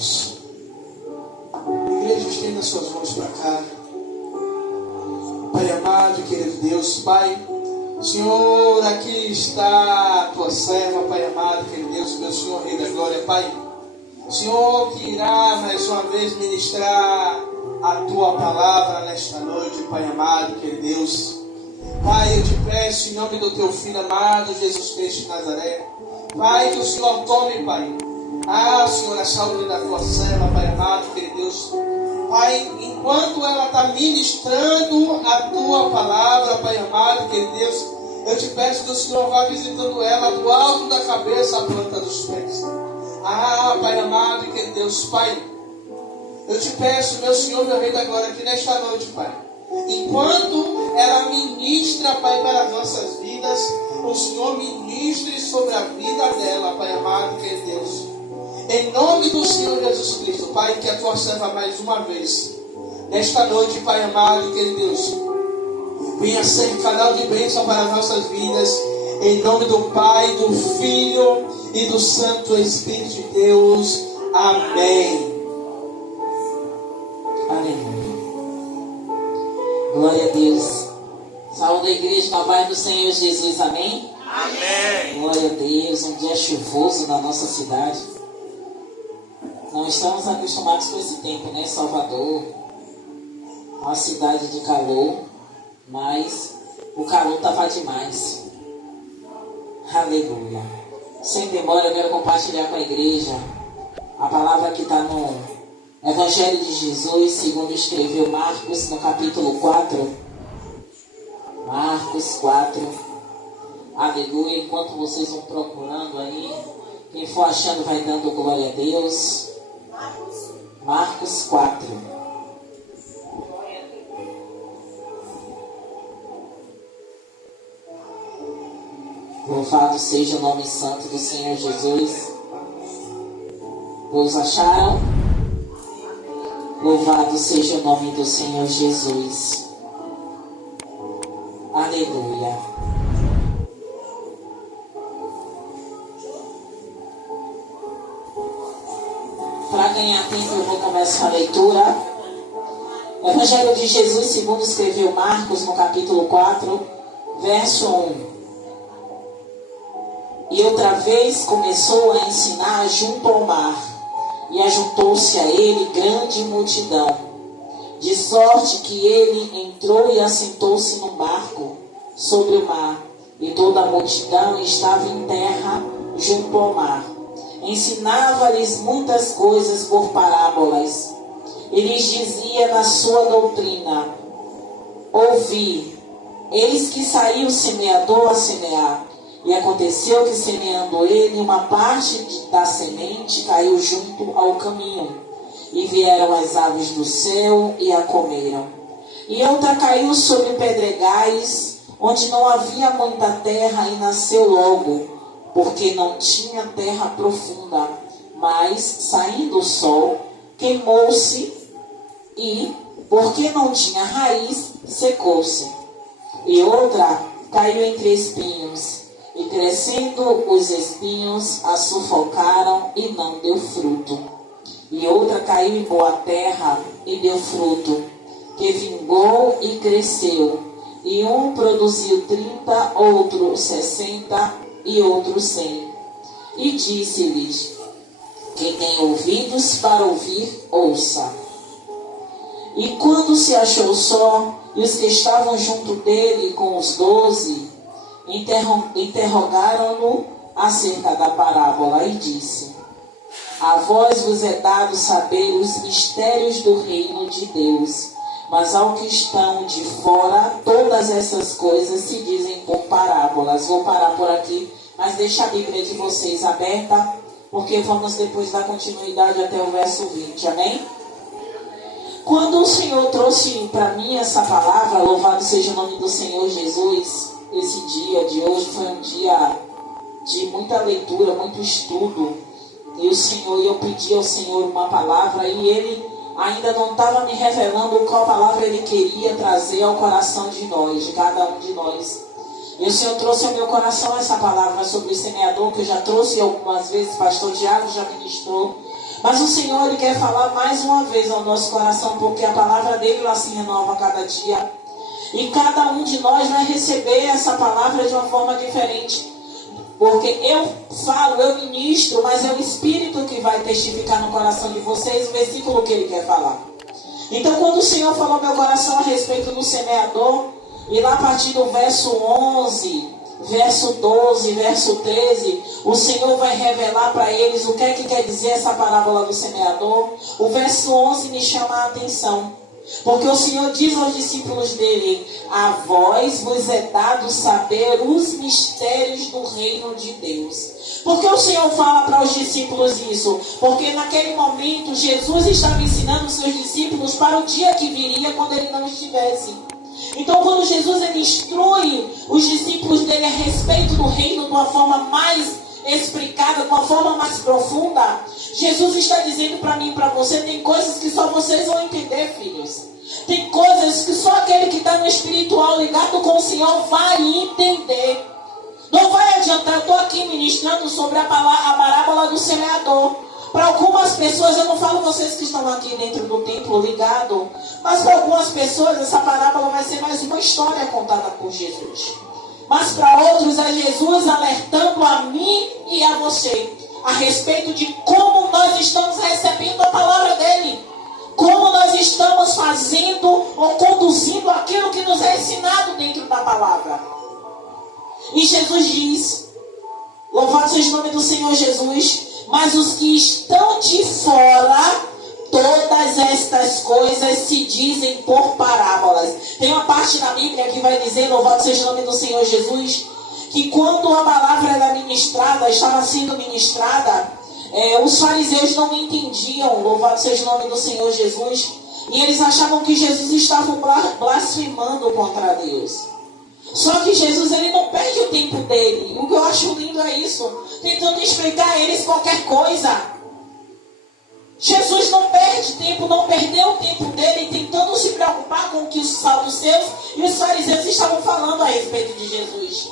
oremos. Igreja, estenda suas mãos para cá. Pai amado, querido Deus, Pai, Senhor, aqui está a tua serva, Pai amado, querido Deus, meu Senhor, Rei da Glória, Pai. Senhor, que irá mais uma vez ministrar a tua palavra nesta noite, Pai amado, querido Deus. Pai, eu te peço em nome do teu Filho amado, Jesus Cristo de Nazaré, Pai, que o Senhor tome, Pai, Senhor, a saúde da tua serva, Pai amado, querido Deus. Pai, enquanto ela está ministrando a tua palavra, Pai amado, querido Deus, eu te peço que o Senhor vá visitando ela do alto da cabeça à planta dos pés. Pai amado, querido Deus, Pai, eu te peço, meu Senhor, meu Rei da Glória, que nesta noite, Pai, enquanto ela ministra, Pai, para as nossas vidas, o Senhor ministre sobre a vida dela, Pai amado, querido Deus. Em nome do Senhor Jesus Cristo, Pai, que a tua serva mais uma vez, nesta noite, Pai amado, querido Deus, venha ser canal de bênção para as nossas vidas, em nome do Pai, do Filho e do Santo Espírito de Deus. Amém. Aleluia. Glória a Deus. Saúde a igreja na paz do Senhor Jesus. Amém? Amém. Glória a Deus. Um dia chuvoso na nossa cidade. Não estamos acostumados com esse tempo, né? Salvador, uma cidade de calor, mas o calor estava demais. Aleluia. Sem demora, eu quero compartilhar com a igreja a palavra que está no Evangelho de Jesus, segundo escreveu Marcos, no capítulo 4. Marcos 4. Aleluia. Enquanto vocês vão procurando aí, quem for achando vai dando glória a Deus. Marcos 4. Louvado seja o nome santo do Senhor Jesus. Todos acharam? Louvado seja o nome do Senhor Jesus. Aleluia. Para ganhar tempo eu vou começar a leitura. Evangelho de Jesus segundo escreveu Marcos, no capítulo 4, verso 1. E outra vez começou a ensinar junto ao mar, e ajuntou-se a ele grande multidão, de sorte que ele entrou e assentou-se no barco sobre o mar, e toda a multidão estava em terra junto ao mar. Ensinava-lhes muitas coisas por parábolas, e lhes dizia na sua doutrina: ouvi, eis que saiu o semeador a semear. E aconteceu que, semeando ele, uma parte da semente caiu junto ao caminho, e vieram as aves do céu e a comeram. E outra caiu sobre pedregais, onde não havia muita terra, e nasceu logo, porque não tinha terra profunda. Mas, saindo o sol, queimou-se, e, porque não tinha raiz, secou-se. E outra caiu entre espinhos, e crescendo os espinhos a sufocaram e não deu fruto. E outra caiu em boa terra e deu fruto, que vingou e cresceu. E um produziu 30, outro 60 e outro 100. E disse-lhes: quem tem ouvidos para ouvir, ouça. E quando se achou só, e os que estavam junto dele com os 12, interrogaram-no acerca da parábola, e disse: a vós vos é dado saber os mistérios do reino de Deus, mas ao que estão de fora, todas essas coisas se dizem por parábolas. Vou parar por aqui, mas deixa a Bíblia de vocês aberta, porque vamos depois dar continuidade até o verso 20, amém? Quando o Senhor trouxe para mim essa palavra, louvado seja o nome do Senhor Jesus, esse dia de hoje foi um dia de muita leitura, muito estudo. E eu pedi ao Senhor uma palavra, e Ele ainda não estava me revelando qual palavra Ele queria trazer ao coração de nós, de cada um de nós. E o Senhor trouxe ao meu coração essa palavra sobre o semeador, que eu já trouxe algumas vezes, pastor Tiago já ministrou. Mas o Senhor, Ele quer falar mais uma vez ao nosso coração, porque a palavra dele ela se renova a cada dia. E cada um de nós vai receber essa palavra de uma forma diferente. Porque eu falo, eu ministro, mas é o Espírito que vai testificar no coração de vocês o versículo que Ele quer falar. Então, quando o Senhor falou ao meu coração a respeito do semeador, e lá a partir do verso 11, verso 12, verso 13, o Senhor vai revelar para eles o que é que quer dizer essa parábola do semeador. O verso 11 me chama a atenção, porque o Senhor diz aos discípulos dele: a vós vos é dado saber os mistérios do reino de Deus. Por que o Senhor fala para os discípulos isso? Porque naquele momento Jesus estava ensinando os seus discípulos para o dia que viria quando ele não estivesse. Então, quando Jesus ele instrui os discípulos dele a respeito do reino de uma forma mais explicada, de uma forma mais profunda, Jesus está dizendo para mim e para você: tem coisas que só vocês vão entender, filhos. Tem coisas que só aquele que está no espiritual ligado com o Senhor vai entender. Não vai adiantar, eu estou aqui ministrando sobre a parábola do semeador. Para algumas pessoas, eu não falo vocês que estão aqui dentro do templo ligado, mas para algumas pessoas essa parábola vai ser mais uma história contada por Jesus. Mas para outros é Jesus alertando a mim e a você a respeito de como nós estamos recebendo a palavra dele. Como nós estamos fazendo ou conduzindo aquilo que nos é ensinado dentro da palavra. E Jesus diz, louvado seja o nome do Senhor Jesus, mas os que estão de fora, todas estas coisas se dizem por parábolas. Tem uma parte na Bíblia que vai dizer, louvado seja o nome do Senhor Jesus, que quando a palavra era ministrada, estava sendo ministrada, os fariseus não entendiam, louvado seja o nome do Senhor Jesus, e eles achavam que Jesus estava blasfemando contra Deus. Só que Jesus ele não perde o tempo dele. O que eu acho lindo é isso, tentando explicar a eles qualquer coisa. Jesus não perde tempo, não perdeu o tempo dele tentando se preocupar com o que os saduceus e os fariseus estavam falando a respeito de Jesus.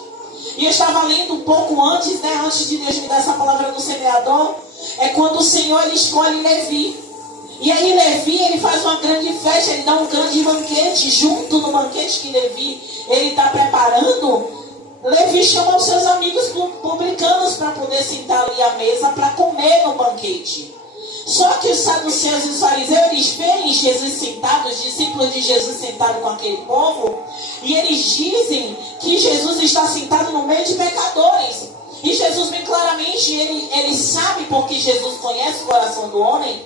E eu estava lendo um pouco antes, antes de Deus me dar essa palavra do semeador, é quando o Senhor ele escolhe Levi. E aí Levi ele faz uma grande festa, ele dá um grande banquete. Junto no banquete que Levi ele está preparando, Levi chama os seus amigos publicanos para poder sentar ali à mesa para comer no banquete. Só que os saduceus e os fariseus, eles veem Jesus sentado, os discípulos de Jesus sentados com aquele povo, e eles dizem que Jesus está sentado no meio de pecadores. E Jesus bem claramente, ele sabe, porque Jesus conhece o coração do homem.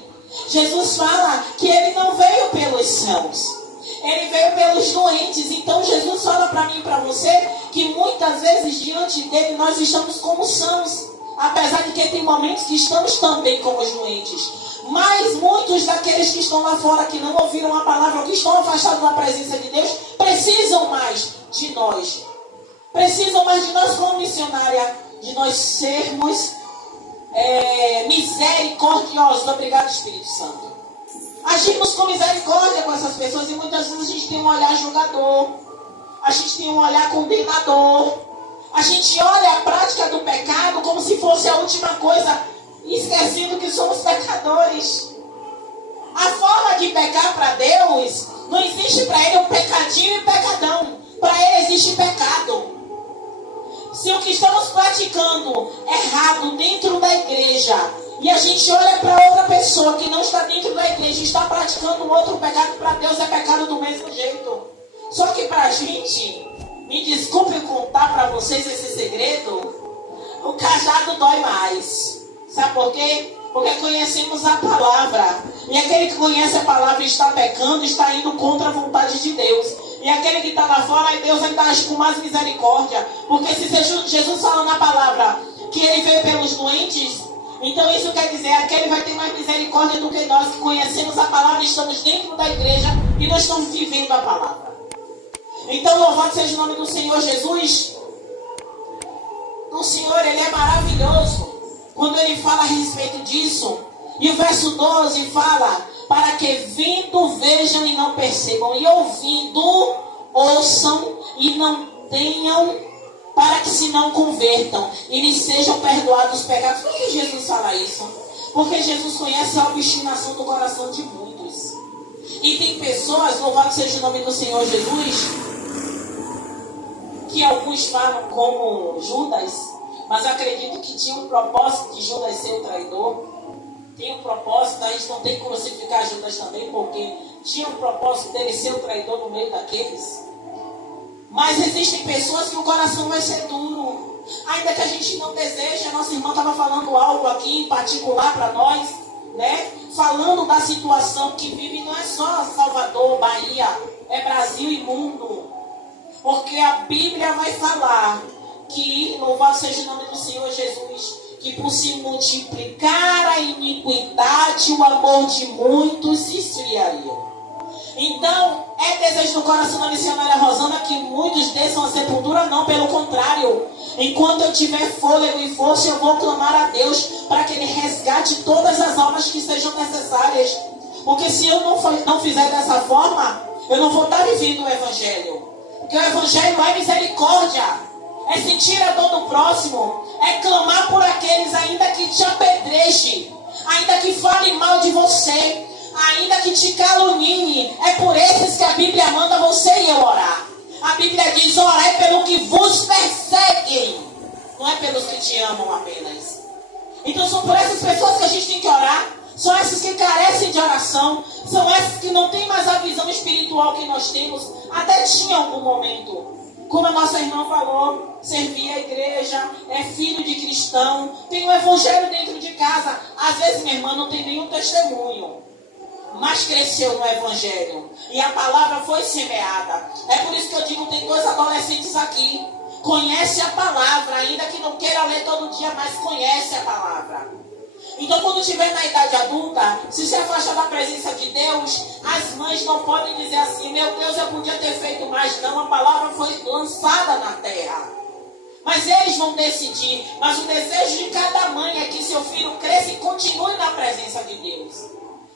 Jesus fala que ele não veio pelos sãos, ele veio pelos doentes. Então Jesus fala para mim e para você que muitas vezes diante dele nós estamos como sãos, apesar de que tem momentos que estamos também como doentes. Mas muitos daqueles que estão lá fora, que não ouviram a palavra, ou que estão afastados da presença de Deus, precisam mais de nós. Precisam mais de nós como missionária, de nós sermos misericordiosos. Obrigado, Espírito Santo. Agimos com misericórdia com essas pessoas e muitas vezes a gente tem um olhar julgador, a gente tem um olhar condenador, a gente olha a prática do pecado como se fosse a última coisa, esquecendo que somos pecadores. A forma de pecar para Deus, não existe para ele um pecadinho e pecadão. Para ele existe pecado. Se o que estamos praticando errado dentro da igreja, e a gente olha para outra pessoa que não está dentro da igreja e está praticando um outro pecado, para Deus é pecado do mesmo jeito. Só que para a gente, me desculpe contar para vocês esse segredo, o cajado dói mais. Sabe por quê? Porque conhecemos a palavra. E aquele que conhece a palavra e está pecando, está indo contra a vontade de Deus. E aquele que está lá fora, Deus ainda age com mais misericórdia. Porque se Jesus fala na palavra que ele veio pelos doentes, então isso quer dizer, aquele vai ter mais misericórdia do que nós que conhecemos a palavra, estamos dentro da igreja e nós estamos vivendo a palavra. Então louvado seja o nome do Senhor Jesus. O Senhor, ele é maravilhoso quando ele fala a respeito disso. E o verso 12 fala: para que vendo vejam e não percebam, e ouvindo ouçam e não tenham, para que se não convertam e lhes sejam perdoados os pecados. Por que Jesus fala isso? Porque Jesus conhece a obstinação do coração de muitos. E tem pessoas, louvado seja o nome do Senhor Jesus, que alguns falam como Judas, mas acredito que tinha um propósito de Judas ser o traidor. Tem um propósito, a gente não tem que crucificar Judas também, porque tinha um propósito dele ser o traidor no meio daqueles. Mas existem pessoas que o coração vai ser duro. Ainda que a gente não deseje, a nossa irmã estava falando algo aqui em particular para nós, né? Falando da situação que vive, não é só Salvador, Bahia, é Brasil e mundo. Porque a Bíblia vai falar que, louvado seja o nome do Senhor Jesus, que por se multiplicar a iniquidade, o amor de muitos se esfriaria. Então, é desejo do coração da missionária Rosana que muitos desçam à sepultura? Não, pelo contrário. Enquanto eu tiver fôlego e força, eu vou clamar a Deus para que Ele resgate todas as almas que sejam necessárias. Porque se eu não fizer dessa forma, eu não vou estar vivendo o Evangelho. Porque o Evangelho é misericórdia, é sentir a dor do próximo, é clamar por aqueles ainda que te apedrejem, ainda que falem mal de você, ainda que te caluniem. É por esses que a Bíblia manda você e eu orar. A Bíblia diz: orai pelo que vos perseguem, não é pelos que te amam apenas. Então são por essas pessoas que a gente tem que orar. São essas que carecem de oração. São essas que não têm mais a visão espiritual que nós temos. Até tinha algum momento. Como a nossa irmã falou, servia a igreja, é filho de cristão, tem o evangelho dentro de casa. Às vezes, minha irmã, não tem nenhum testemunho, mas cresceu no evangelho. E a palavra foi semeada. É por isso que eu digo, tem dois adolescentes aqui. Conhece a palavra, ainda que não queira ler todo dia, mas conhece a palavra. Então, quando estiver na idade adulta, se afasta da presença de Deus, as mães não podem dizer assim: meu Deus, eu podia ter feito mais. Não, a palavra foi lançada na terra. Mas eles vão decidir. Mas o desejo de cada mãe é que seu filho cresça e continue na presença de Deus.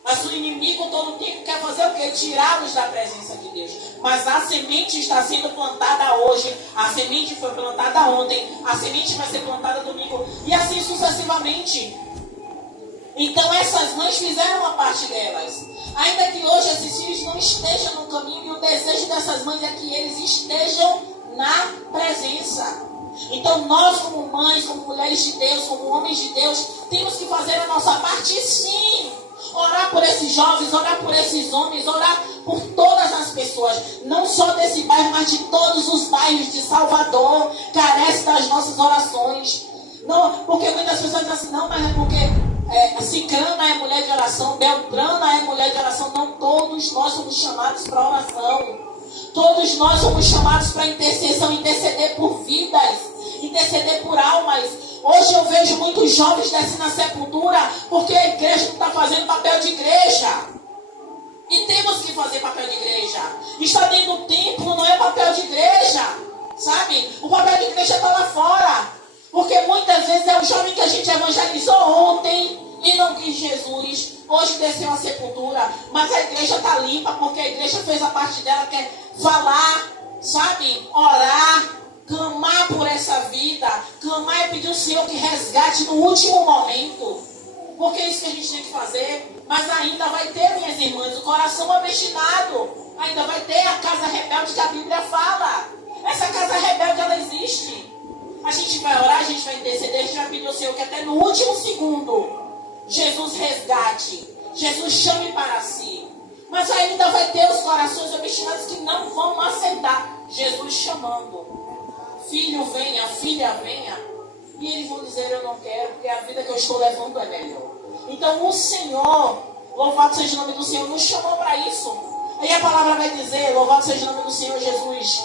Mas o inimigo todo tempo quer fazer o quê? Tirá-los da presença de Deus. Mas a semente está sendo plantada hoje, a semente foi plantada ontem, a semente vai ser plantada domingo, e assim sucessivamente. Então essas mães fizeram a parte delas. Ainda que hoje esses filhos não estejam no caminho, e o desejo dessas mães é que eles estejam na presença. Então nós, como mães, como mulheres de Deus, como homens de Deus, temos que fazer a nossa parte, sim. Orar por esses jovens, orar por esses homens, orar por todas as pessoas, não só desse bairro, mas de todos os bairros de Salvador, carece das nossas orações. Não, porque muitas pessoas dizem assim: não, mas é porque Cicrana é mulher de oração, Beltrana é mulher de oração. Não, todos nós somos chamados para oração. Todos nós somos chamados para intercessão, interceder por vidas, interceder por almas. Hoje eu vejo muitos jovens descendo na sepultura porque a igreja não está fazendo papel de igreja. E temos que fazer papel de igreja. Estar dentro do templo não é papel de igreja, sabe? O papel de igreja está lá fora. Porque muitas vezes é o jovem que a gente evangelizou ontem e não quis Jesus. Hoje desceu a sepultura, mas a igreja está limpa porque a igreja fez a parte dela, que é falar, sabe? Orar, clamar por essa vida, clamar e pedir ao Senhor que resgate no último momento. Porque é isso que a gente tem que fazer. Mas ainda vai ter, minhas irmãs, o coração obstinado. Ainda vai ter a casa rebelde que a Bíblia fala. Essa casa rebelde, ela existe. A gente vai orar, a gente vai interceder, a gente vai pedir ao Senhor que até no último segundo Jesus resgate, Jesus chame para si. Mas ainda vai ter os corações obstinados que não vão aceitar Jesus chamando: filho venha, filha venha. E eles vão dizer: eu não quero, porque a vida que eu estou levando é melhor. Então o Senhor, louvado seja o nome do Senhor, nos chamou para isso. Aí a palavra vai dizer: louvado seja o nome do Senhor Jesus.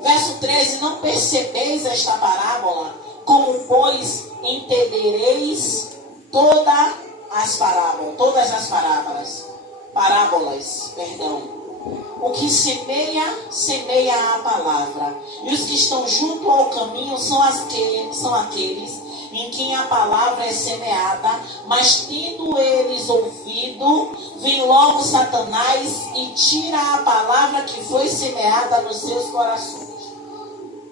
Verso 13: não percebeis esta parábola? Como, pois, entendereis todas as parábolas, o que semeia a palavra. E os que estão junto ao caminho são aqueles em quem a palavra é semeada, mas tendo eles ouvido, vem logo Satanás e tira a palavra que foi semeada nos seus corações.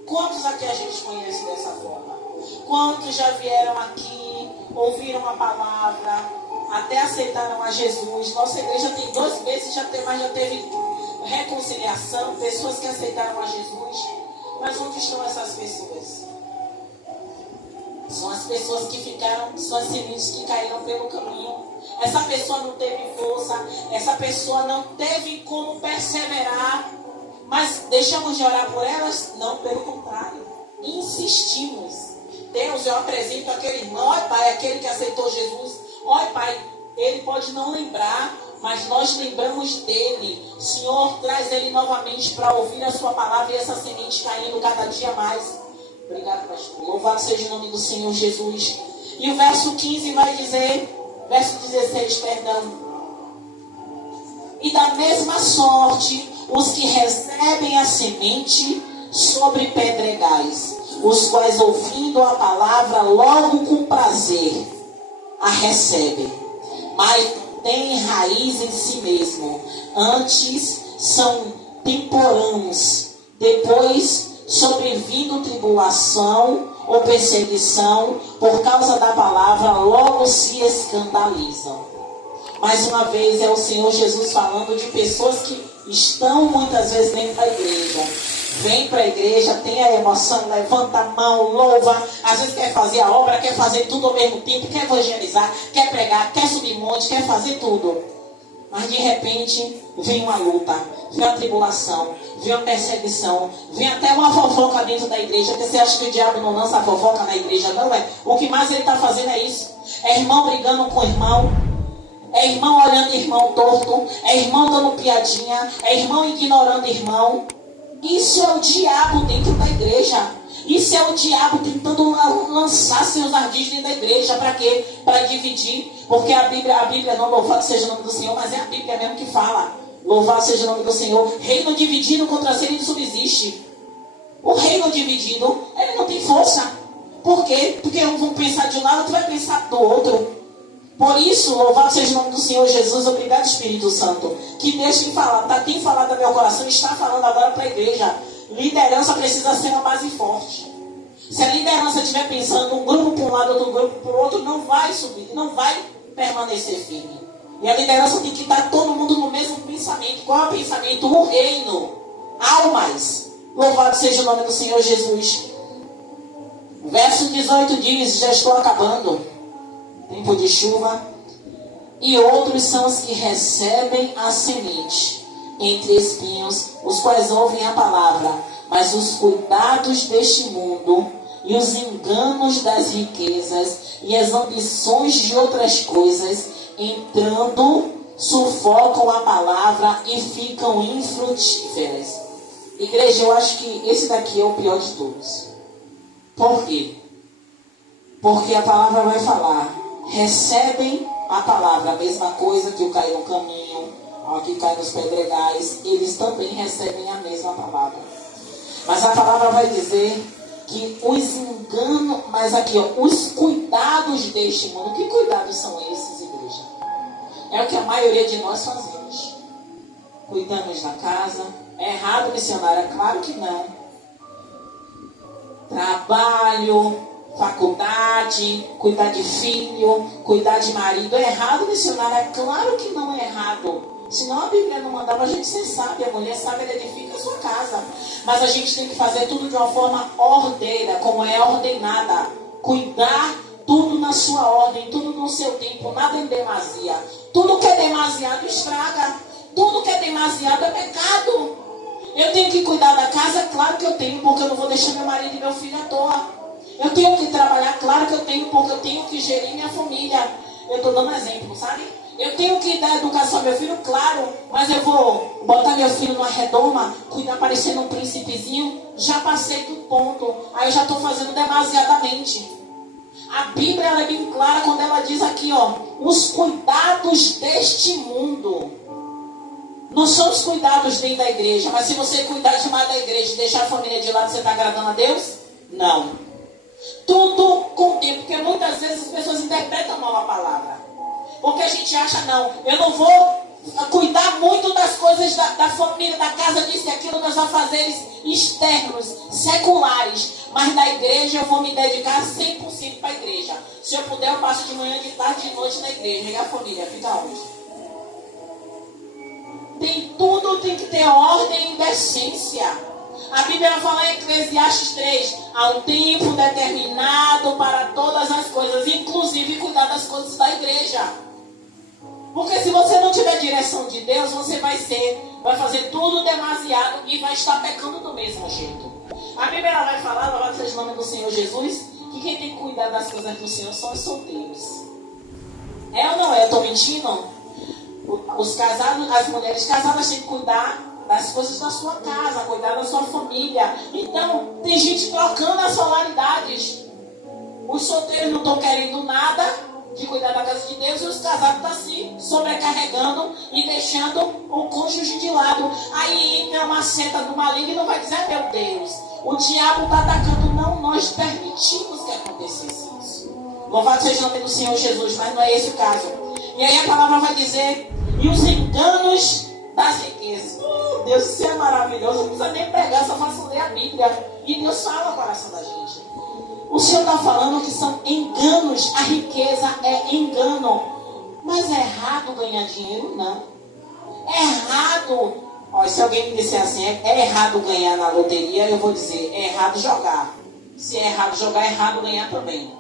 Quantos aqui a gente conhece dessa forma? Quantos já vieram aqui ouviram a palavra, até aceitaram a Jesus. Nossa igreja tem 2 meses, mas já teve reconciliação, pessoas que aceitaram a Jesus. Mas onde estão essas pessoas? São as pessoas que ficaram, são as sementes que caíram pelo caminho. Essa pessoa não teve força, essa pessoa não teve como perseverar. Mas deixamos de orar por elas? Não, pelo contrário. Insistimos. Deus, eu apresento aquele irmão, olha Pai, aquele que aceitou Jesus. Olha Pai, ele pode não lembrar, mas nós lembramos dele. Senhor, traz ele novamente para ouvir a sua palavra e essa semente caindo cada dia mais. Obrigado, pastor. Louvado seja o nome do Senhor Jesus. E o verso 15 vai dizer, verso 16, perdão. E da mesma sorte, os que recebem a semente sobre pedregais, os quais, ouvindo a palavra, logo com prazer a recebem, mas têm raiz em si mesmo, antes são temporãos, depois, sobrevindo tribulação ou perseguição por causa da palavra, logo se escandalizam. Mais uma vez é o Senhor Jesus falando de pessoas que estão muitas vezes dentro da igreja. Vem para a igreja, tem a emoção, levanta a mão, louva. Às vezes quer fazer a obra, quer fazer tudo ao mesmo tempo, quer evangelizar, quer pregar, quer subir monte, quer fazer tudo. Mas de repente vem uma luta, vem uma tribulação, vem uma perseguição, vem até uma fofoca dentro da igreja. Porque você acha que o diabo não lança fofoca na igreja? Não é. O que mais ele está fazendo é isso. É irmão brigando com irmão. É irmão olhando irmão torto. É irmão dando piadinha. É irmão ignorando irmão. Isso é o diabo dentro da igreja. Isso é o diabo tentando lançar seus ardis dentro da igreja. Para quê? Para dividir. Porque a Bíblia não, louvado seja o nome do Senhor, mas é a Bíblia mesmo que fala. Louvado seja o nome do Senhor. Reino dividido contra si ele subsiste. O reino dividido, ele não tem força. Por quê? Porque um vão pensar de um lado, outro vai pensar do outro. Por isso, louvado seja o nome do Senhor Jesus. Obrigado, Espírito Santo, que deixa de falar, tem falado no meu coração, está falando agora para a igreja. Liderança precisa ser uma base forte. Se a liderança estiver pensando um grupo para um lado, outro grupo para o outro, não vai subir, não vai permanecer firme. E a liderança tem que estar todo mundo no mesmo pensamento. Qual é o pensamento? O reino. Almas. Louvado seja o nome do Senhor Jesus. Verso 18 diz, já estou acabando. Tempo de chuva. E outros são os que recebem a semente entre espinhos, os quais ouvem a palavra, mas os cuidados deste mundo e os enganos das riquezas e as ambições de outras coisas, entrando, sufocam a palavra e ficam infrutíferas. Igreja, eu acho que esse daqui é o pior de todos. Por quê? Porque a palavra vai falar, recebem a palavra, a mesma coisa que o cai no caminho, o que cai nos pedregais, eles também recebem a mesma palavra. Mas a palavra vai dizer que os enganos, mas aqui, ó, os cuidados deste mundo. Que cuidados são esses, igreja? É o que a maioria de nós fazemos. Cuidamos da casa. É errado, missionária? Claro que não. Trabalho, faculdade, cuidar de filho, cuidar de marido. É errado, missionária? Claro que não é errado. Senão a Bíblia não mandava a gente ser sábia. A mulher sábia, ela edifica a sua casa. Mas a gente tem que fazer tudo de uma forma ordeira, como é ordenada. Cuidar tudo na sua ordem, tudo no seu tempo, nada em demasia. Tudo que é demasiado estraga. Tudo que é demasiado é pecado. Eu tenho que cuidar da casa? Claro que eu tenho, porque eu não vou deixar meu marido e meu filho à toa. Eu tenho que trabalhar? Claro que eu tenho, porque eu tenho que gerir minha família. Eu estou dando exemplo, sabe? Eu tenho que dar educação ao meu filho, claro, mas eu vou botar meu filho numa redoma, cuidar parecendo um príncipezinho, já passei do ponto, aí eu já estou fazendo demasiadamente. A Bíblia ela é bem clara quando ela diz aqui, ó, os cuidados deste mundo. Não são os cuidados dentro da igreja, mas se você cuidar demais da igreja e deixar a família de lado, você está agradando a Deus? Não. Tudo com o tempo, porque muitas vezes as pessoas interpretam mal a palavra. Porque a gente acha, não, eu não vou cuidar muito das coisas da família, da casa, disso e aquilo, dos afazeres externos, seculares. Mas da igreja eu vou me dedicar 100% para a igreja. Se eu puder, eu passo de manhã, de tarde, de noite na igreja. E a família fica onde? Tudo tem que ter ordem e decência. A Bíblia fala em Eclesiastes 3, há um tempo determinado para todas as coisas, inclusive cuidar das coisas da igreja. Porque se você não tiver direção de Deus, você vai fazer tudo demasiado e vai estar pecando do mesmo jeito. A Bíblia vai falar, louvado seja o nome do Senhor Jesus, que quem tem que cuidar das coisas do Senhor são os solteiros. É ou não é? Eu estou mentindo? Os casados, as mulheres casadas têm que cuidar das coisas da sua casa, cuidar da sua família. Então, tem gente trocando as solaridades. Os solteiros não estão querendo nada de cuidar da casa de Deus, e os casados estão se sobrecarregando e deixando o cônjuge de lado. Aí entra uma seta do maligno e não vai dizer, meu Deus, o diabo está atacando. Não, nós permitimos que acontecesse isso. Louvado seja o nome do Senhor Jesus, mas não é esse o caso. E aí a palavra vai dizer, e os enganos das riquezas. Deus, isso é maravilhoso, não precisa nem pregar, só faço ler a Bíblia. E Deus fala no coração da gente. O Senhor está falando que são enganos, a riqueza é engano. Mas é errado ganhar dinheiro? Não. É errado. Ó, se alguém me disser assim, é errado ganhar na loteria, eu vou dizer, é errado jogar. Se é errado jogar, é errado ganhar também.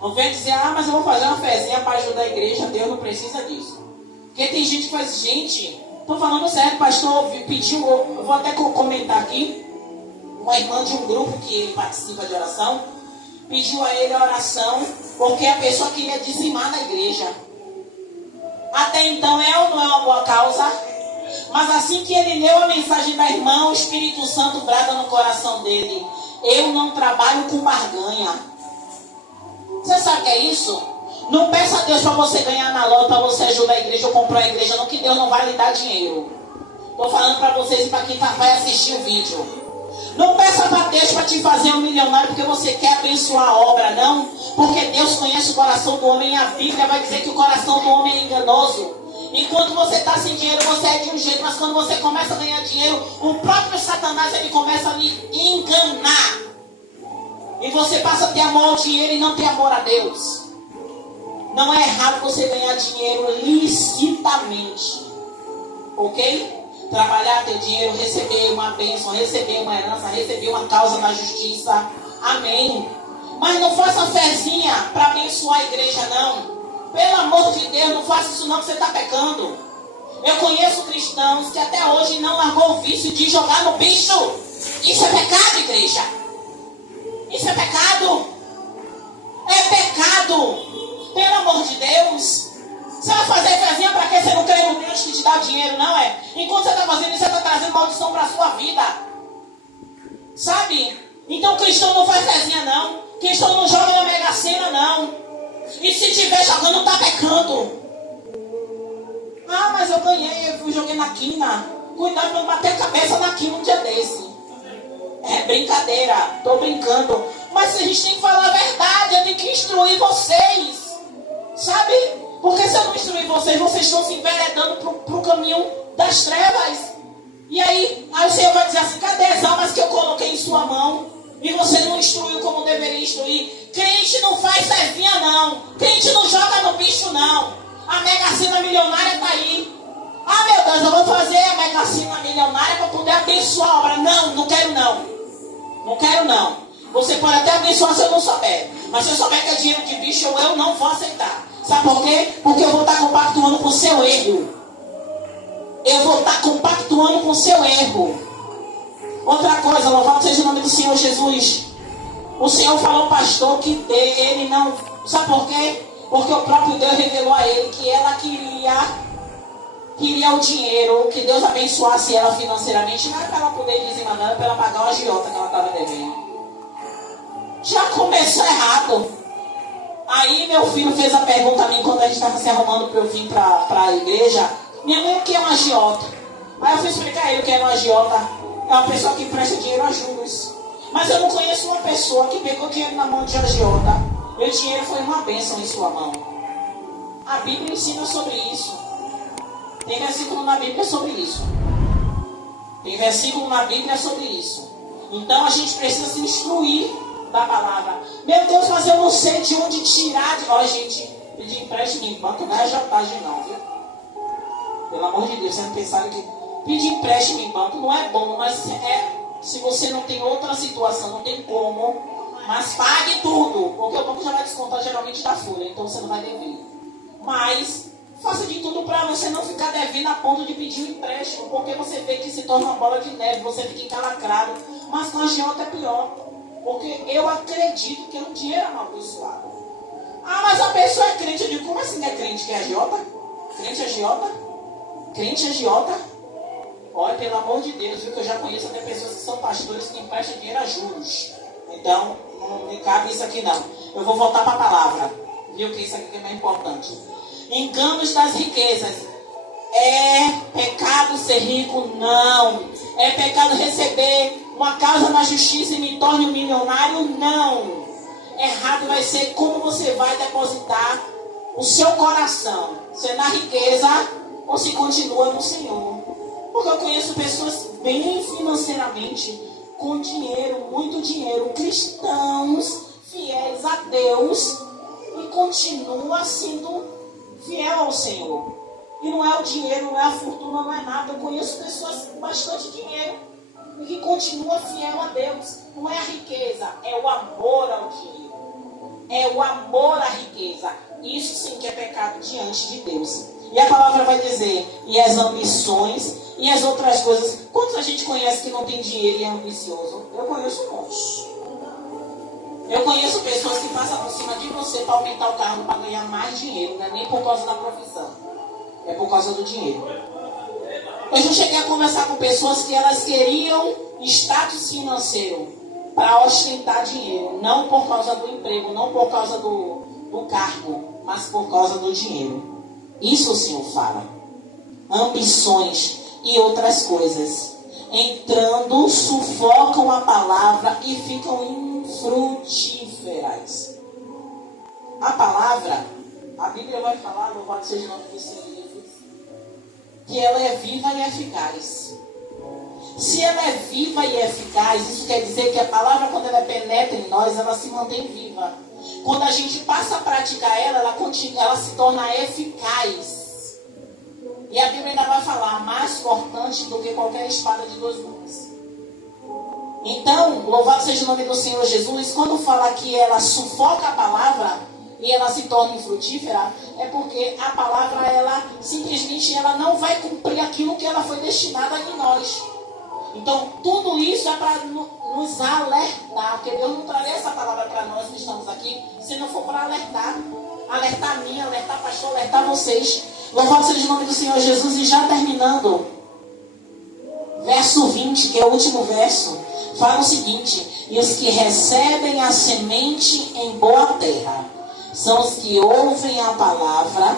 Não vem dizer, mas eu vou fazer uma fezinha para ajudar a igreja, Deus não precisa disso. Porque tem gente que faz, gente, estou falando sério, pastor pediu, eu vou até comentar aqui, uma irmã de um grupo que ele participa de oração, pediu a ele a oração, porque a pessoa queria dizimar na igreja. Até então é ou não é uma boa causa? Mas assim que ele leu a mensagem da irmã, o Espírito Santo brada no coração dele, eu não trabalho com barganha. Você sabe o que é isso? Não peça a Deus para você ganhar na loja, para você ajudar a igreja ou comprar a igreja, não, que Deus não vai lhe dar dinheiro. Estou falando para vocês e para quem vai assistir o vídeo. Não peça para Deus para te fazer um milionário porque você quer abençoar a obra, não. Porque Deus conhece o coração do homem e a Bíblia vai dizer que o coração do homem é enganoso. Enquanto você está sem dinheiro, você é de um jeito, mas quando você começa a ganhar dinheiro, o próprio Satanás ele começa a lhe enganar. E você passa a ter amor ao dinheiro e não ter amor a Deus. Não é errado você ganhar dinheiro licitamente. Ok? Trabalhar, ter dinheiro, receber uma bênção, receber uma herança, receber uma causa na justiça. Amém. Mas não faça fezinha para abençoar a igreja, não. Pelo amor de Deus, não faça isso não, que você está pecando. Eu conheço cristãos que até hoje não largou o vício de jogar no bicho. Isso é pecado, igreja. Isso é pecado. É pecado. Pelo amor de Deus. Você vai fazer fezinha para quê? Você não crê no Deus que te dá dinheiro, não é? Enquanto você está fazendo isso, você está trazendo maldição para a sua vida. Sabe? Então cristão não faz fezinha, não. Cristão não joga na Mega Sena, não. E se estiver jogando, está pecando. Mas eu ganhei, eu joguei na quina. Cuidado para não bater a cabeça na quina um dia desse. É brincadeira, estou brincando. Mas a gente tem que falar a verdade, eu tenho que instruir vocês. Sabe? Porque se eu não instruir vocês, vocês estão se enveredando para o caminho das trevas. E aí o Senhor vai dizer assim, cadê as almas que eu coloquei em sua mão? E você não instruiu como deveria instruir. Crente não faz fezinha, não. Crente não joga no bicho, não. A Mega Sena milionária está aí. Meu Deus, eu vou fazer a Mega Sena milionária para poder abençoar a obra. Não, não quero não. Não quero não. Você pode até abençoar se eu não souber. Mas se eu souber que é dinheiro de bicho, eu não vou aceitar. Sabe por quê? Porque eu vou estar compactuando com o seu erro. Eu vou estar compactuando com o seu erro. Outra coisa, louvado seja o nome do Senhor Jesus. O Senhor falou ao pastor que ele não... Sabe por quê? Porque o próprio Deus revelou a ele que ela queria o dinheiro, que Deus abençoasse ela financeiramente. Não era para ela poder dizimar, não, era para ela pagar o agiota que ela estava devendo. Já começou errado. Aí meu filho fez a pergunta a mim quando a gente estava se arrumando para eu vir para a igreja. Minha mãe, o que é um agiota? Aí eu fui explicar a ele o que era um agiota. É uma pessoa que empresta dinheiro a juros. Mas eu não conheço uma pessoa que pegou dinheiro na mão de agiota. Meu dinheiro foi uma bênção em sua mão. A Bíblia ensina sobre isso. Tem versículo na Bíblia sobre isso. Tem versículo na Bíblia sobre isso. Então a gente precisa se instruir da palavra. Meu Deus, mas eu não sei de onde tirar. Ó, gente, pedir empréstimo em banco não é agiotagem não, viu? Pelo amor de Deus, vocês não pensaram que pedir empréstimo em banco não é bom, mas se você não tem outra situação, não tem como, mas pague tudo, porque o banco já vai descontar geralmente da folha, então você não vai dever. Mas faça de tudo para você não ficar devendo a ponto de pedir um empréstimo, porque você vê que se torna uma bola de neve, você fica encalacrado. Mas com a agiota é pior, porque eu acredito que é um dinheiro amaldiçoado. Ah, mas a pessoa é crente. Eu digo, como assim é crente que é agiota? Crente é agiota? Crente é agiota? Olha, pelo amor de Deus, viu, que eu já conheço até pessoas que são pastores que emprestam dinheiro a juros. Então, não me cabe isso aqui não. Eu vou voltar para a palavra, viu, que isso aqui é mais importante. Enganos das riquezas. É pecado ser rico? Não. É pecado receber uma causa na justiça e me torne um milionário? Não. Errado vai ser como você vai depositar o seu coração. Se é na riqueza ou se continua no Senhor. Porque eu conheço pessoas bem financeiramente, com dinheiro, muito dinheiro, cristãos, fiéis a Deus, e continua sendo fiel ao Senhor. E não é o dinheiro, não é a fortuna, não é nada. Eu conheço pessoas com bastante dinheiro e que continuam fiel a Deus. Não é a riqueza, é o amor ao dinheiro. É o amor à riqueza. Isso sim que é pecado diante de Deus. E a palavra vai dizer, e as ambições, e as outras coisas. Quantos a gente conhece que não tem dinheiro e é ambicioso? Eu conheço muitos. Eu conheço pessoas que passam por cima de você para aumentar o carro, para ganhar mais dinheiro. Não é nem por causa da profissão. É por causa do dinheiro. Eu já cheguei a conversar com pessoas que elas queriam status financeiro para ostentar dinheiro. Não por causa do emprego, não por causa do cargo, mas por causa do dinheiro. Isso o Senhor fala. Ambições e outras coisas. Entrando, sufocam a palavra e ficam infrutíferas. A palavra, a Bíblia vai falar, louvado seja o nome do Senhor Jesus, que ela é viva e eficaz. Se ela é viva e eficaz, isso quer dizer que a palavra, quando ela penetra em nós, ela se mantém viva. Quando a gente passa a praticar ela, ela se torna eficaz. E a Bíblia ainda vai falar, mais cortante do que qualquer espada de 2 gumes. Então, louvado seja o nome do Senhor Jesus, quando fala que ela sufoca a palavra e ela se torna infrutífera, é porque a palavra, ela simplesmente ela não vai cumprir aquilo que ela foi destinada em nós. Então, tudo isso é para nos alertar, porque Deus não traria essa palavra para nós que estamos aqui, se não for para alertar. Alertar a mim, alertar pastor, alertar vocês. Louvado seja o nome do Senhor Jesus. E já terminando, verso 20, que é o último verso, fala o seguinte: e os que recebem a semente em boa terra são os que ouvem a palavra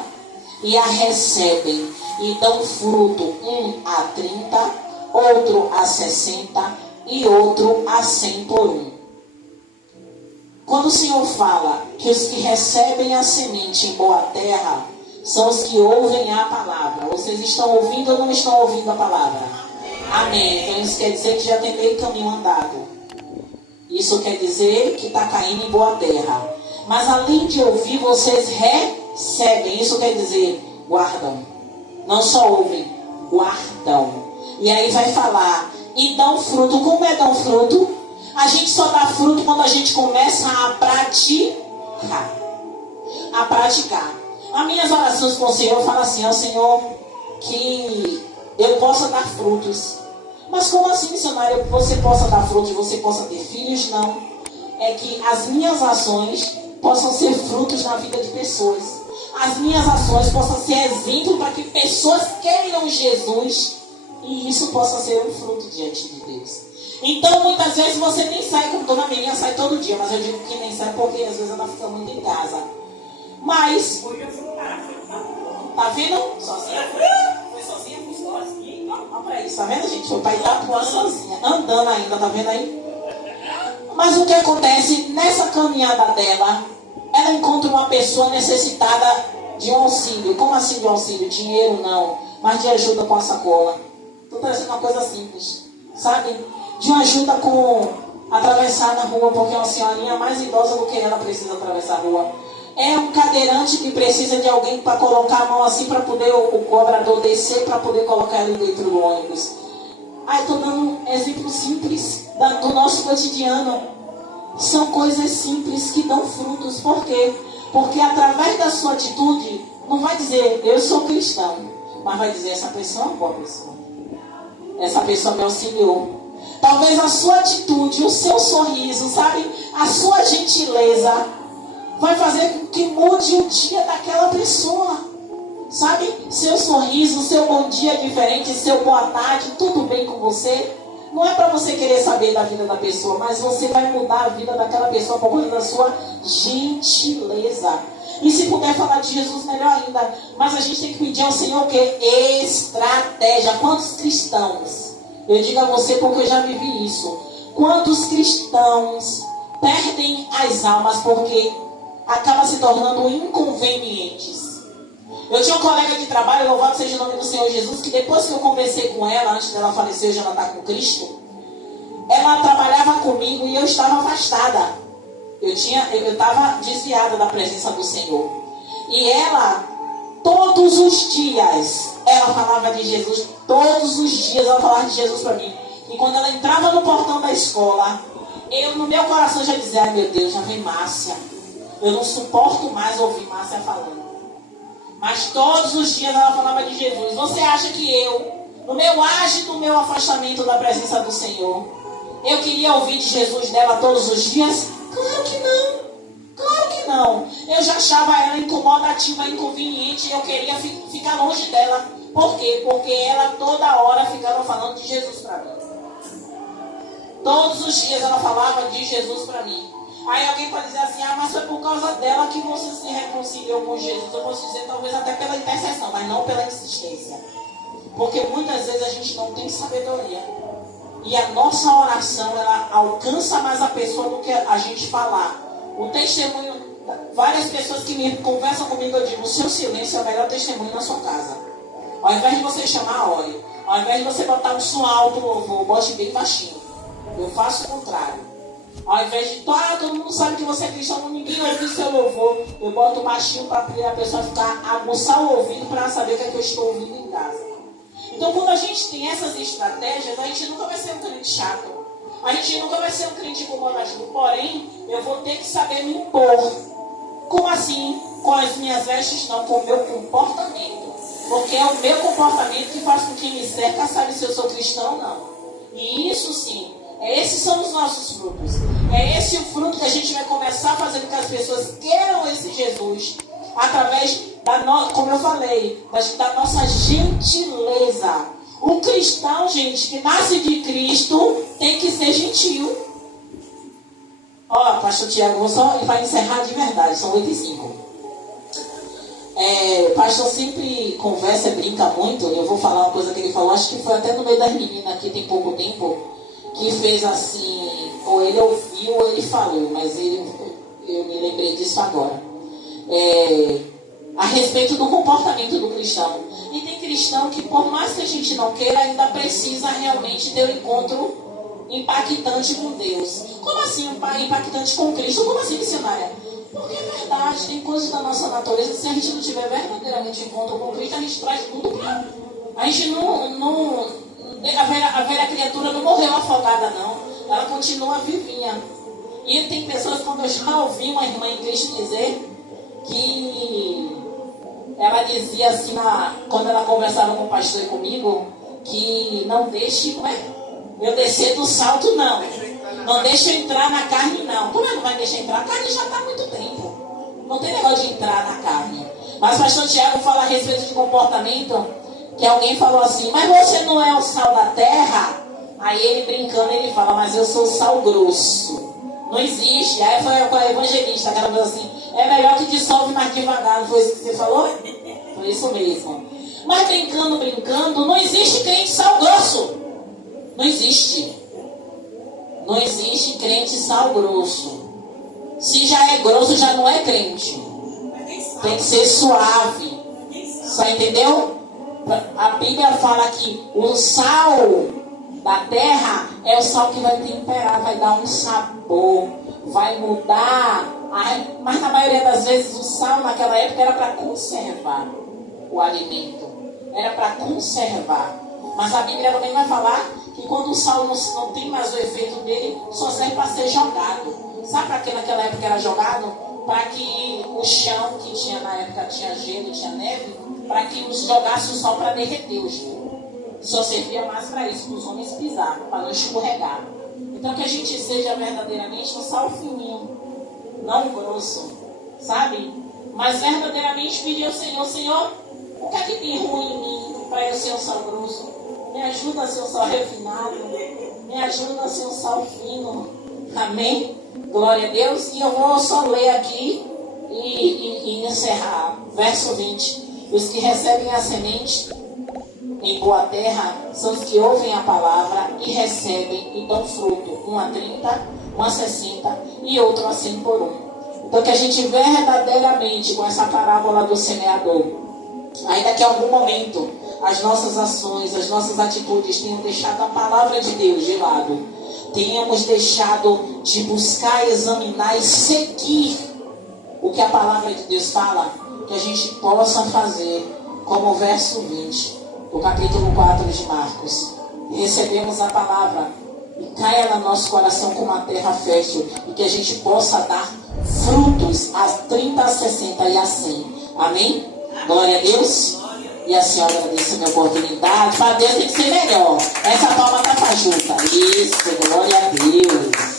e a recebem e dão fruto, um a 30, outro a 60 e outro a 100 por um. Quando o Senhor fala que os que recebem a semente em boa terra são os que ouvem a palavra, vocês estão ouvindo ou não estão ouvindo a palavra? Amém. Então isso quer dizer que já tem meio caminho andado. Isso quer dizer que está caindo em boa terra. Mas além de ouvir, vocês recebem. Isso quer dizer guardam. Não só ouvem, guardam. E aí vai falar, e dão fruto. Como é dar fruto? A gente só dá fruto quando a gente começa a praticar. A praticar. As minhas orações com o Senhor, eu falo assim, ó Senhor, que eu possa dar frutos. Mas como assim, missionário, você possa dar frutos, você possa ter filhos? Não. É que as minhas ações possam ser frutos na vida de pessoas. As minhas ações possam ser exemplo para que pessoas queiram Jesus. E isso possa ser um fruto diante de Deus. Então, muitas vezes você nem sai, como toda menina sai todo dia. Mas eu digo que nem sai porque às vezes ela fica muito em casa. Mas, tá vendo? Sozinha foi sozinha com os olhos. Olha pra isso, tá vendo, gente? Foi pra Itapuã sozinha. Andando ainda, tá vendo aí? Mas o que acontece nessa caminhada dela? Ela encontra uma pessoa necessitada de um auxílio. Como assim de auxílio? Dinheiro não, mas de ajuda com a sacola. Estou trazendo uma coisa simples, sabe? De uma ajuda com atravessar na rua, porque uma senhorinha mais idosa do que ela precisa atravessar a rua. É um cadeirante que precisa de alguém para colocar a mão assim para poder o cobrador descer, para poder colocar ele dentro do ônibus. Aí estou dando um exemplo simples do nosso cotidiano. São coisas simples que dão frutos. Por quê? Porque através da sua atitude, não vai dizer, eu sou cristão, mas vai dizer, essa pessoa é uma boa pessoa. Essa pessoa me auxiliou. Talvez a sua atitude, o seu sorriso, sabe? A sua gentileza vai fazer com que mude o dia daquela pessoa. Sabe? Seu sorriso, seu bom dia diferente, seu boa tarde, tudo bem com você? Não é para você querer saber da vida da pessoa, mas você vai mudar a vida daquela pessoa por causa da sua gentileza. E se puder falar de Jesus, melhor ainda. Mas a gente tem que pedir ao Senhor o quê? Estratégia. Quantos cristãos? Eu digo a você porque eu já vivi isso. Quantos cristãos perdem as almas porque acabam se tornando inconvenientes? Eu tinha um colega de trabalho, louvado seja o nome do Senhor Jesus, que depois que eu conversei com ela, antes dela falecer, já ela está com Cristo, ela trabalhava comigo e eu estava afastada. Eu estava desviada da presença do Senhor. E ela, todos os dias, ela falava de Jesus. Todos os dias ela falava de Jesus para mim. E quando ela entrava no portão da escola, eu no meu coração já dizia, ai meu Deus, já vem Márcia. Eu não suporto mais ouvir Márcia falando. Mas todos os dias ela falava de Jesus. Você acha que eu, no meu ágito, no meu afastamento da presença do Senhor, eu queria ouvir de Jesus dela todos os dias? Claro que não. Claro que não. Eu já achava ela incomodativa, inconveniente, e eu queria ficar longe dela. Por quê? Porque ela toda hora ficava falando de Jesus para mim. Todos os dias ela falava de Jesus para mim. Aí alguém pode dizer assim, mas foi por causa dela que você se reconciliou com Jesus. Eu posso dizer talvez até pela intercessão, mas não pela insistência. Porque muitas vezes a gente não tem sabedoria. E a nossa oração, ela alcança mais a pessoa do que a gente falar. O testemunho, várias pessoas que me conversam comigo, eu digo, o seu silêncio é o melhor testemunho na sua casa. Ao invés de você chamar, ore. Ao invés de você botar um som alto, louvor, bote bem baixinho. Eu faço o contrário. Ao invés de, todo mundo sabe que você é cristão, ninguém ouve seu louvor, eu boto baixinho para a pessoa ficar, aguçar o ouvido para saber o que é que eu estou ouvindo em casa. Então, quando a gente tem essas estratégias, a gente nunca vai ser um crente chato. A gente nunca vai ser um crente incomodativo. Porém, eu vou ter que saber me impor. Como assim? Com as minhas vestes? Não, com o meu comportamento. Porque é o meu comportamento que faz com que me cerca sabe se eu sou cristão ou não. E isso sim. Esses são os nossos frutos. É esse o fruto que a gente vai começar a fazer com que as pessoas queiram esse Jesus. Através como eu falei, da nossa gentileza. O cristão, gente, que nasce de Cristo, tem que ser gentil. Ó, pastor Tiago, vou só para encerrar de verdade, são 8h05. O pastor sempre conversa e brinca muito. Eu vou falar uma coisa que ele falou, acho que foi até no meio das meninas aqui, tem pouco tempo, que fez assim, ou ele ouviu ou ele falou, mas eu me lembrei disso agora. A respeito do comportamento do cristão. E tem cristão que, por mais que a gente não queira, ainda precisa realmente ter um encontro impactante com Deus. Como assim impactante com Cristo? Como assim, missionária? Porque é verdade, tem coisas da nossa natureza, se a gente não tiver verdadeiramente encontro com Cristo, a gente traz tudo para. A gente a velha criatura não morreu afogada, não. Ela continua vivinha. E tem pessoas, quando eu já ouvi uma irmã em Cristo dizer que ela dizia assim, quando ela conversava com o pastor e comigo, que não deixe, eu descer do salto, não. Não deixa eu entrar na carne, não. Como é que não vai deixar entrar? A carne já está há muito tempo. Não tem negócio de entrar na carne. Mas o pastor Tiago fala a respeito de comportamento, que alguém falou assim, mas você não é o sal da terra? Aí ele brincando, ele fala, mas eu sou sal grosso. Não existe. Aí foi com a evangelista, que ela falou assim, é melhor que dissolve mais devagar. Não foi isso que você falou? Foi isso mesmo. Mas brincando, não existe crente sal grosso. Não existe. Não existe crente sal grosso. Se já é grosso, já não é crente. Tem que ser suave. Só entendeu? A Bíblia fala que o sal da terra é o sal que vai temperar, vai dar um sabor, vai mudar. Mas na maioria das vezes o sal naquela época era para conservar o alimento, era para conservar. Mas a Bíblia também vai falar que quando o sal não tem mais o efeito dele, só serve para ser jogado. Sabe para que naquela época era jogado? Para que o chão que tinha na época tinha gelo, tinha neve, para que os jogasse o sal para derreter o gelo. Só servia mais para isso, para os homens pisar, para não escorregar. Então que a gente seja verdadeiramente um sal fininho, não grosso, sabe? Mas verdadeiramente pedir ao Senhor: Senhor, o que é que tem ruim em mim para eu ser um sal grosso? Me ajuda a ser um sal refinado, me ajuda a ser um sal fino. Amém? Glória a Deus. E eu vou só ler aqui e encerrar. Verso 20. Os que recebem a semente em boa terra são os que ouvem a palavra e recebem e dão fruto, um a 30, um a 60 e outro a 100 por um. Então que a gente verdadeiramente, com essa parábola do semeador, ainda que em algum momento as nossas ações, as nossas atitudes tenham deixado a palavra de Deus de lado, tenhamos deixado de buscar, examinar e seguir o que a palavra de Deus fala, que a gente possa fazer como o verso 20 do capítulo 4 de Marcos. Recebemos a palavra e caia no nosso coração como uma terra fértil, e que a gente possa dar frutos a 30, a 60 e a 100. Amém? Glória a Deus. E a senhora agradeço a minha oportunidade. Para Deus tem que ser melhor. Essa palma tá fajuta. Isso, glória a Deus.